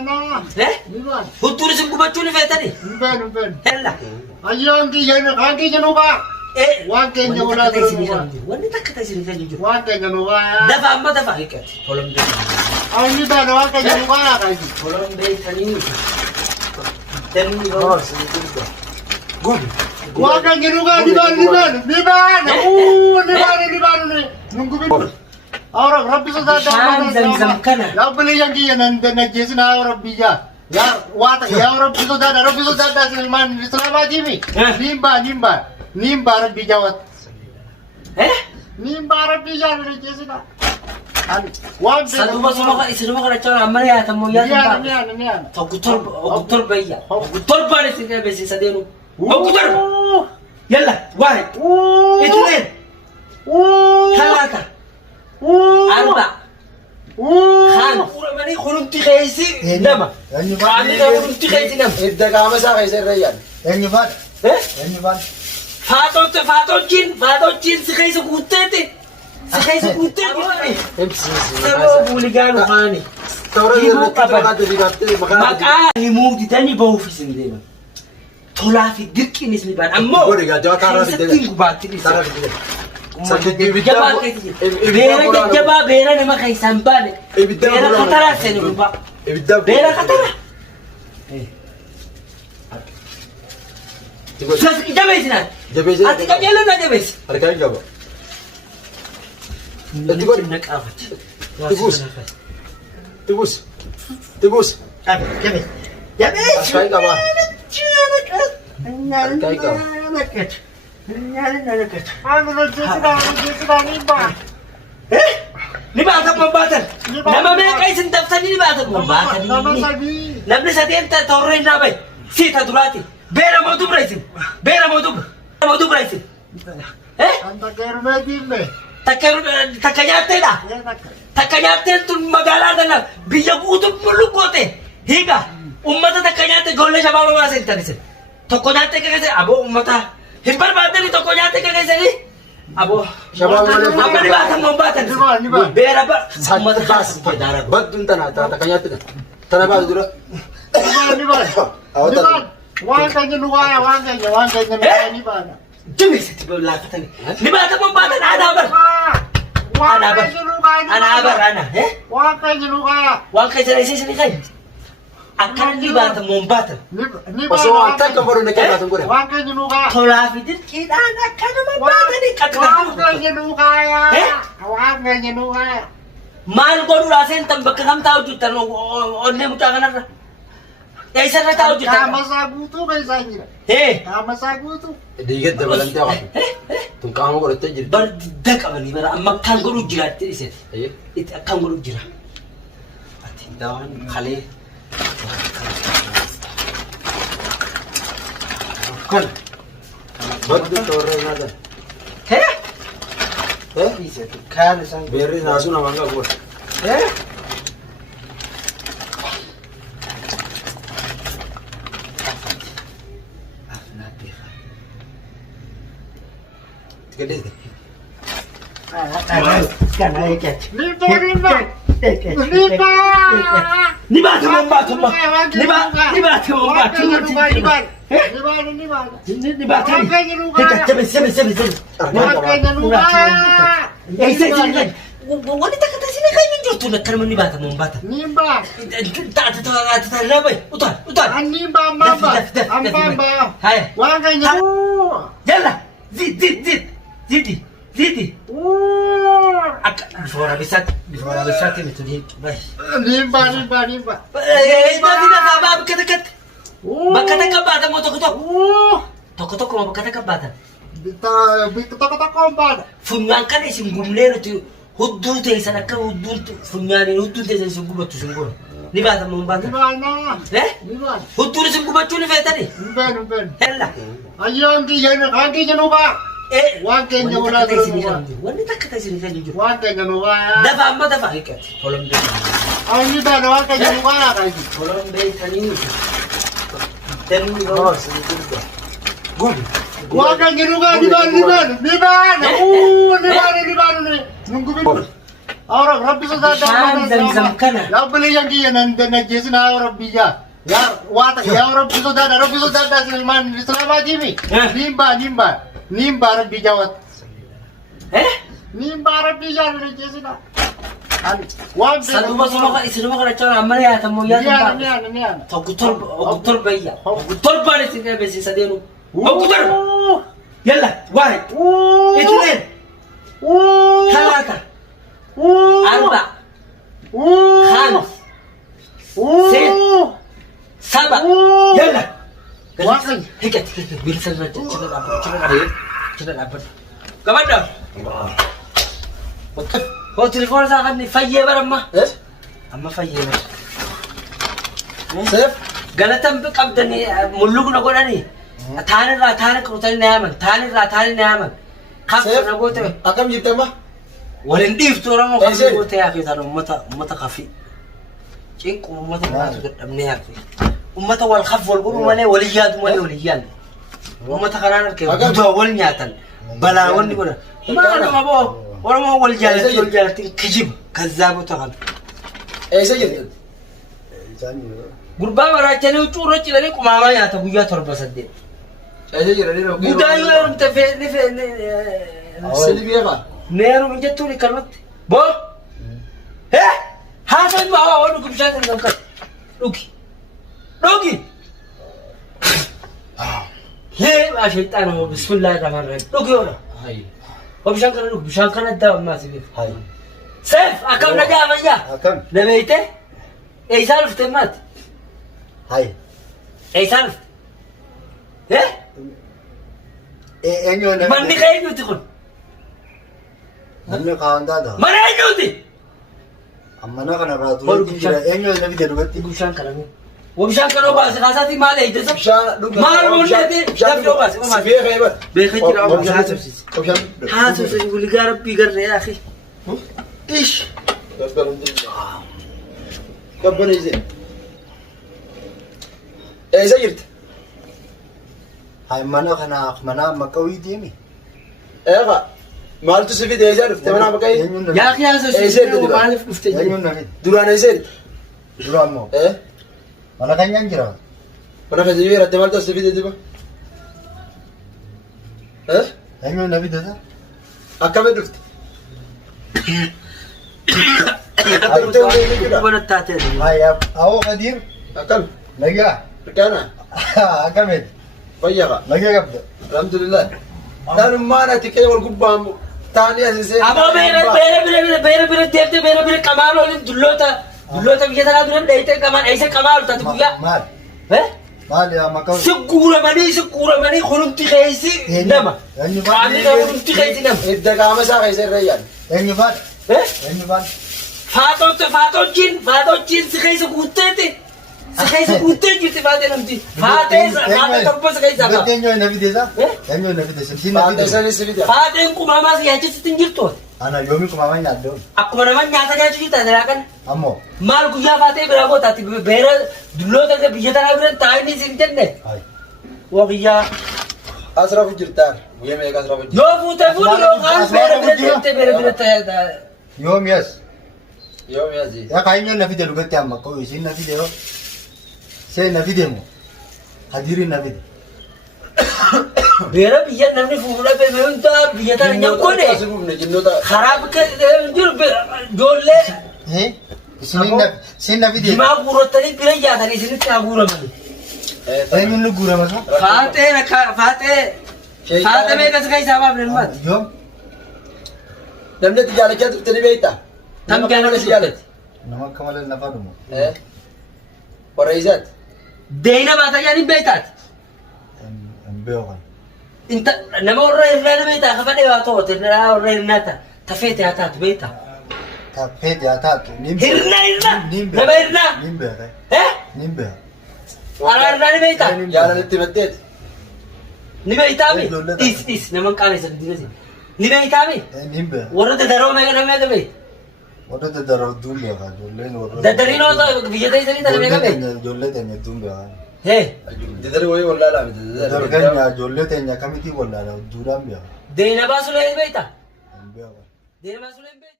Nibana. Nibana. Huturis Gubachuni Vetani. Nibana. Hella. Ayam di jan kanki januba. One can you not when the Takata is one can you Dafa Mother Fakat. Follow only by the one can you Follow me. Tell me yours. Good. One can you Niban. Out of Rabbi and then Jason out of Bija. What Yarab that man Nimba. Nimba Bija. Nimba Bija. One Saluma is a Maria Tamoya. Tokutor Baya. Tokutor Paris in the basis. Okutor. Yella. Why? It's Talata. Arba. Khan. Mani khulum tikhaysi nama. Kani khulum tikhaysi nama. Idda kama sa kaysa rayan. Anyone? Anyone? Fato chin tikhaysi kutete. Tikhaysi kutete. Sabo buligano khani. Maka himu ditani ba office ndema. Thola fi dikki nisli ban ammo. Boriga jawara fi dikki. Jaba beera nama kaysan bane. Beera katara seni ruba. Beera katara. Jabesi na. Jabesi. Ati kajela na jabesi. Arkan jaba. Tibus. Jabesi. Arkan jaba. Nibata pembatan. Nama mereka isin daftar ni nibata pembatan. Nama saya enta torren nabai. Sita durati. Bera modu beraisin. Bera modu beraisin. Anta kermedin be. Takanyate dah. Takanyate tu magala dana. Biya utup mulukote. Higa. Ummata takanyate golle shababa masen tanisin. Takanyate kagase abo ummata. Himbar badan itu kau nyate kagak sih? Abo, apa ni bahasa membatan? Bera apa? Sama bas, badun tanah, takanya tanah bas dulu. Niban. Wan kanya nuaya, wan kanya niban. Cuma itu belah kata ni. Ni bahasa membatan ada apa? Ana apa? Wan kanya nuaya. Wan kanya sini kan? Akan ni bahasa membatan. Pasal antar kamu nak kena tunggu. Wan kanya nuaya. Thola fitir kita akan membatan ni kata. Wan kanya nuaya. Wan kanya nuaya. Mal koru rasen tambah kam tahu juta onne mutakan apa? ऐसा ना ताऊ जुटा Kamasagutu kaisanya. Kama sagutu. Dikit dah balan tiap. Tuh kamu kalau terjadi. Berdak apa ni? Bara amak kangguru jirat ini sih. Itu kangguru jirat. Ati dawan kali. Kan. Betul orang ada. Bisa tu kan sang. Beri nasu nama enggak gua. Kedis deh. Kan ayat. Niba. Niba tu membatu mah. Niba tu membatu. Niba tu. Sebe. Wanita kata sini kan menjutu nak kerana niba tu membatu. Nimba. Tak labai. Utar. Nimba mamba. Ambamba. Hai. Wanganya. Jalla. Zidi. Suara besar ini tu dia. Nimba. Tidak apa dekat. Bakata kabata mo tok. Tok mo bakata kabata. Bita kompa. Funyan kan isim gumlero tu huddu te sana ka huddu funyan huddu te isim gumatu sungguh. Ni ba ta mo ba? Niba. Huddu isim gumatu ni feta ni. Niba. Hella. Ayam di janu ba. Wan kanya wala dulu. Wanita kata sini kan jujur. Wan kanya nuba. Dafa ikat. Kolom be. Niba wan kanya nuba kai. Kolom be tani. Tell me yours. Good. Wan kanya nuba. Niba. Niba. Nunggu bin. ربي صدق شان زمزم كنا. يا بلي ينجي نجسنا يا ربي يا واتا يا ربي صدق سلمان الإسلام أجيبي نيمبا ربي جوات Eh? نيمبا ربي جوات نجسنا Sanuma isinuma kana chala amana ya tamu ya tamba. نيانا Ogutor bayya. Ogutor bani sinne besi sadenu. Ogutor. Yalla, واحد. اثنين. ثلاثة. أربعة. خمس. ست. سبعة. يلا. واصل. هيك بيرسل كده لعبت. كمان ده. هو تليفون ساعدني فيه برا ايش؟ أما فيه برا. سيف؟ غلطم بقبضني ملوك نقولني. ثاني كروتين نعمل. ثاني نعمل. خف سيف؟ نقولته. أكم جبت ما؟ ولنديف ترى ما إيه خف سيف؟ نقولته يا أخي ترى متى خفي. شيء ما تقدر يا أخي. ومتى والخف والقول ماله وليات ماله وليان. ومتى خلنا كي بدو أول نياتن. بلا وني كذا. ما أنا ما بو. ولا ما والجالة كجيب كذاب وتغل. ايش جبت؟ غربا وراجعني وشورة كذا كماما يا تبويا تربى سدين. ايش جبت؟ بودا يوم تفعل سلبي يا نيرو من جتوني كلمت بو ها هذا ما هو أقول لكم شيء من كذا لوكي هي ما شيطان هو بسم الله الرحمن الرحيم لوكي ولا هاي بشان كان الدواء ما سبيه هاي سيف أكم نجا مجا أكم نبيته أي سالف تمات هاي أي سالف ها إنيو من نخيل يتخون نمني خاندادا من أيوتي أما نحن رادو قول تيجي إنيو نبي دلوقتي بشان كلامه وبشان كانوا بس خاصاتي ما له يدرس ما له نبي دفلو بس ما سبيه خيبر بيخي كده بس حاسس وبشان حاسس يقول لي يا ربي قرر يا أخي إيش كبر يزين ايش جبت؟ هاي منا مكوي ديمي ايوه مال تسفيد ايش عرفت انا بقى يا أخي هذا إيه شيء زين ما أعرف إنيو نفتح نبي دوران ايش درامو ايه ولا كان ينجرا وانا في زيوير انت مال تسفيد دي ايه إنيو نبي ده اكم دفت وانا التاتين هاي أو قدير اكم لقى كان أكمل فيها لقى قبل الحمد لله لانه ما انا تكي والقبام ثاني اساسي أبو بير ديفت كمال ولا دلوتا بيجي ترى بير ديته كمان إيش كمال تاتبويا مال ها مال يا مكوي سكورة ماني خلوم تخيسي نما عامل خلوم تخيسي نما ابدا قام ساق ايش الريال إنيو بان ها إنيو بان فاتو جين سخيس كوتة جيت فاتو نمتي فاتو كم سخيس أبا إنيو نبي ده إنيو نبي ده سنتين نبي بعد ده سنه سفيد فاتو إنكم ماما سيأتي ستنجرتوا أنا يومي كم أمين عدون أكو نما نياتا جاتو جيتا دراكن أمو مال كويا فاتو براغو تاتي بير دلوتا كده بيجي ترى بير تايني سنتين هاي وقيا اسرف جرتار ويا ما اسرف يو فوتا يو خالص بير تايدا يوم يس يوم يا زي يا كاينيو نبي ده لقيت يا مكوي سين نبي ده سين نبي ده مو هديري نبي ده بيرا بيجي نمني فولا بيرا بيجي ترى نيكوني اسرف من جنودا خراب كجول جولة إيه سين نبي ده دماغ بورتني بيرا جاتني سنين تابورا مني إنيو نقوله مثلا فاتة بيجي سكاي سبب نمط يوم لما تجي كده تبتدي بيتا تم كان سيالت نما كمال النفادمو ايه ورئيسات دينا ما تجاني بيتات بيوغن انت نما ورا بيتا خفني واتوت ورا ناتا تفيت يا تات بيتا تفيد يا تاتو هرنا نيمبي نما هرنا نيمبي ها نيمبي انا هرنا بيتا يا انا اللي بديت نبيتامي إيس نمان كان يسدي نبيتامي نيمبي ورد درو ميجا بيت وده درو دوم بيغا جولين ورد ددرينو تو بيجي تيجي ترى ميجا بيت جولين دوم بيغا هي ددر وي ولا لا درو كان جولين كميتي ولا دورام بيغا دينا باسو لين بيتا بيغا دينا باسو لين بيت